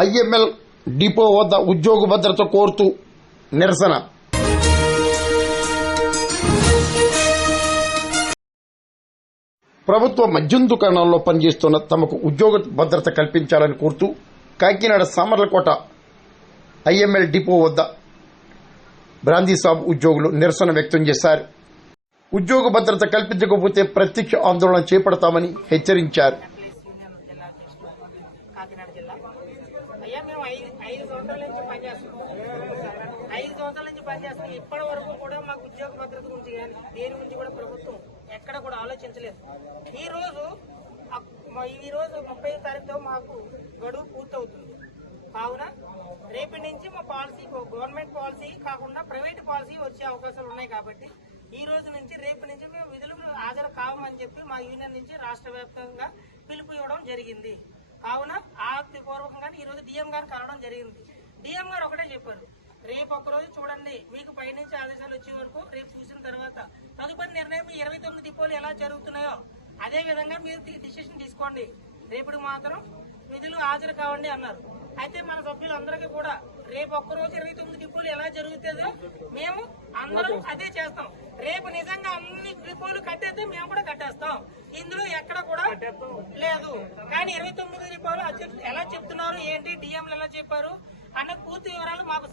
IML depot వద్ద ఉద్యోగ భద్రత కోరుతూ నిరసన. ప్రభుత్వ మద్యం దుకాణాల్లో పనిచేస్తున్న తమకు ఉద్యోగ భద్రత కల్పించాలని కోరుతూ కాకినాడ సామర్లకోట ఐఎంఎల్ డిపో వద్ద బ్రాందీ షాప్ ఉద్యోగులు నిరసన వ్యక్తం చేశారు. ఉద్యోగ భద్రత కల్పించకపోతే ప్రత్యక్ష ఆందోళన చేపడతామని హెచ్చరించారు. ఇప్పటి వరకు కూడా మాకు ఉద్యోగ భద్రత గురించి కానీ దేని గురించి కూడా ప్రభుత్వం ఎక్కడ కూడా ఆలోచించలేదు. ఈ రోజు 30వ తారీఖుతో మాకు గడువు పూర్తవుతుంది. కావున రేపటి నుంచి మా పాలసీ గవర్నమెంట్ పాలసీ కాకుండా ప్రైవేట్ పాలసీ వచ్చే అవకాశాలు ఉన్నాయి. కాబట్టి ఈ రోజు నుంచి రేపు నుంచి మేము విధులకు హాజరు కావమని చెప్పి మా యూనియన్ నుంచి రాష్ట్ర వ్యాప్తంగా పిలుపు ఇవ్వడం జరిగింది. కావున పూర్వకంగా ఈ రోజు డిఎం గారు కలవడం జరిగింది. డిఎం గారు ఒకటే చెప్పారు, రేపు ఒక్కరోజు చూడండి, మీకు పైనుంచి ఆదేశాలు వచ్చే వరకు రేపు చూసిన తర్వాత తదుపరి నిర్ణయం 29 డిపోలు ఎలా జరుగుతున్నాయో అదే విధంగా మీరు డిసిషన్ తీసుకోండి. రేపటి మాత్రం విధులు హాజరు కావండి అన్నారు. అయితే మన సభ్యులందరికీ కూడా రేపు ఒక్కరోజు 29 డిపోలు ఎలా జరుగుతుందో మేము అందరం అదే చేస్తాం. రేపు నిజంగా అన్ని డిపోలు కట్టేస్తే మేము కూడా కట్టేస్తాం. ఇందులో ఎక్కడ కూడా లేదు. కానీ 29 డిపోలు ఎలా చెప్తున్నారు, ఏంటి డిఎంలు ఎలా చెప్పారు అన్న పూర్తి వివరాలు మాకు